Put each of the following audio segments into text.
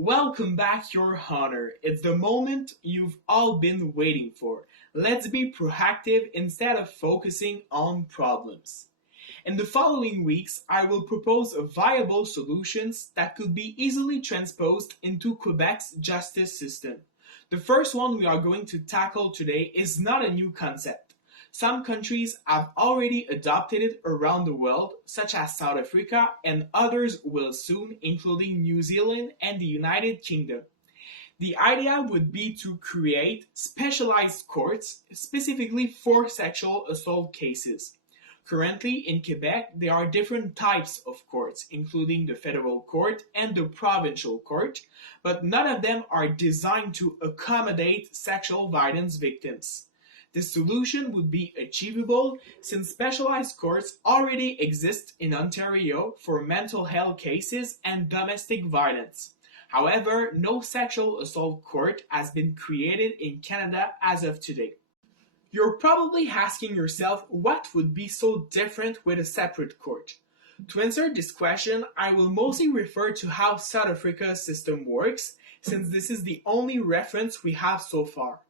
Welcome back, Your Honor. It's the moment you've all been waiting for. Let's be proactive instead of focusing on problems. In the following weeks, I will propose viable solutions that could be easily transposed into Quebec's justice system. The first one we are going to tackle today is not a new concept. Some countries have already adopted it around the world, such as South Africa, and others will soon, including New Zealand and the United Kingdom. The idea would be to create specialized courts specifically for sexual assault cases. Currently, in Quebec, there are different types of courts, including the federal court and the provincial court, but none of them are designed to accommodate sexual violence victims. The solution would be achievable since specialized courts already exist in Ontario for mental health cases and domestic violence. However, no sexual assault court has been created in Canada as of today. You're probably asking yourself what would be so different with a separate court. To answer this question, I will mostly refer to how South Africa's system works, since this is the only reference we have so far.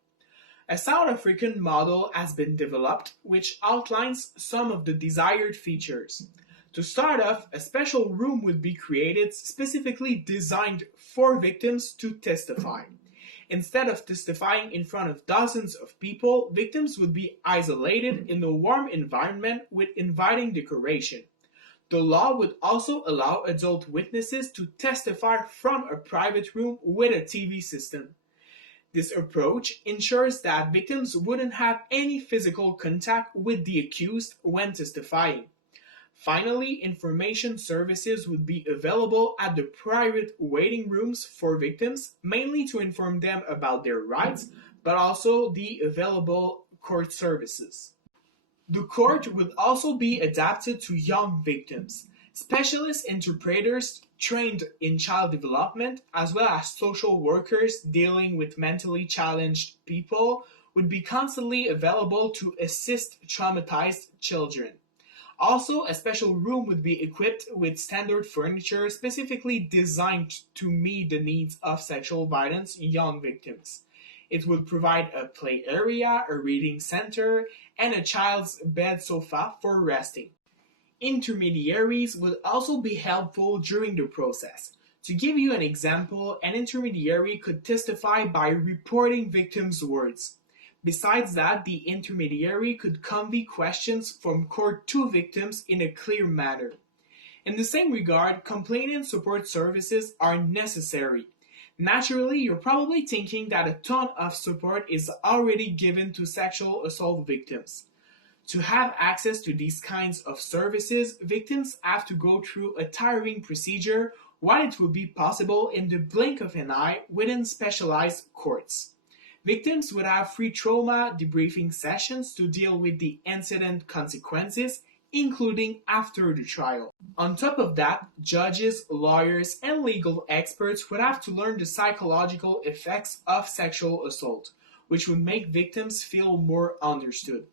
A South African model has been developed which outlines some of the desired features. To start off, a special room would be created specifically designed for victims to testify. Instead of testifying in front of dozens of people, victims would be isolated in a warm environment with inviting decoration. The law would also allow adult witnesses to testify from a private room with a TV system. This approach ensures that victims wouldn't have any physical contact with the accused when testifying. Finally, information services would be available at the private waiting rooms for victims, mainly to inform them about their rights, but also the available court services. The court would also be adapted to young victims. Specialist interpreters trained in child development, as well as social workers dealing with mentally challenged people, would be constantly available to assist traumatized children. Also, a special room would be equipped with standard furniture specifically designed to meet the needs of sexual violence young victims. It would provide a play area, a reading center, and a child's bed sofa for resting. Intermediaries would also be helpful during the process. To give you an example, an intermediary could testify by reporting victims' words. Besides that, the intermediary could convey questions from court to victims in a clear manner. In the same regard, complainant support services are necessary. Naturally, you're probably thinking that a ton of support is already given to sexual assault victims. To have access to these kinds of services, victims have to go through a tiring procedure while it would be possible in the blink of an eye within specialized courts. Victims would have free trauma debriefing sessions to deal with the incident consequences, including after the trial. On top of that, judges, lawyers, and legal experts would have to learn the psychological effects of sexual assault, which would make victims feel more understood.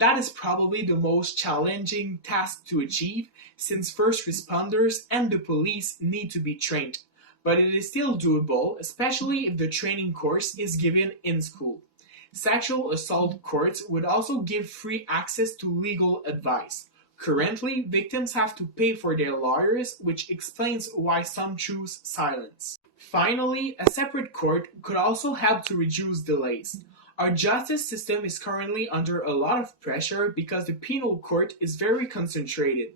That is probably the most challenging task to achieve since first responders and the police need to be trained, but it is still doable, especially if the training course is given in school. Sexual assault courts would also give free access to legal advice. Currently, victims have to pay for their lawyers, which explains why some choose silence. Finally, a separate court could also help to reduce delays. Our justice system is currently under a lot of pressure because the penal court is very concentrated.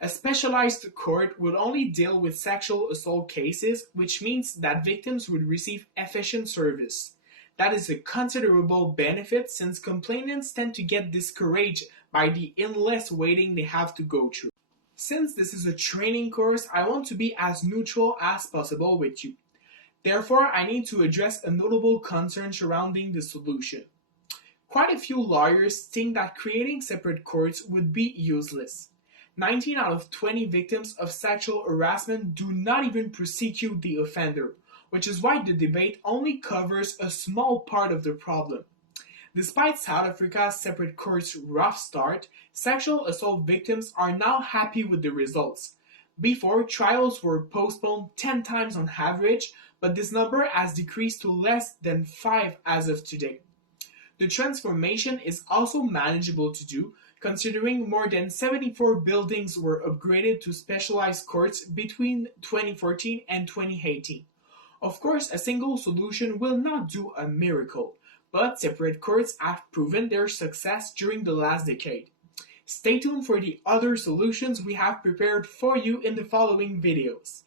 A specialized court would only deal with sexual assault cases, which means that victims would receive efficient service. That is a considerable benefit since complainants tend to get discouraged by the endless waiting they have to go through. Since this is a training course, I want to be as neutral as possible with you. Therefore, I need to address a notable concern surrounding the solution. Quite a few lawyers think that creating separate courts would be useless. 19 out of 20 victims of sexual harassment do not even prosecute the offender, which is why the debate only covers a small part of the problem. Despite South Africa's separate courts' rough start, sexual assault victims are now happy with the results. Before, trials were postponed 10 times on average, but this number has decreased to less than 5 as of today. The transformation is also manageable to do, considering more than 74 buildings were upgraded to specialized courts between 2014 and 2018. Of course, a single solution will not do a miracle, but separate courts have proven their success during the last decade. Stay tuned for the other solutions we have prepared for you in the following videos.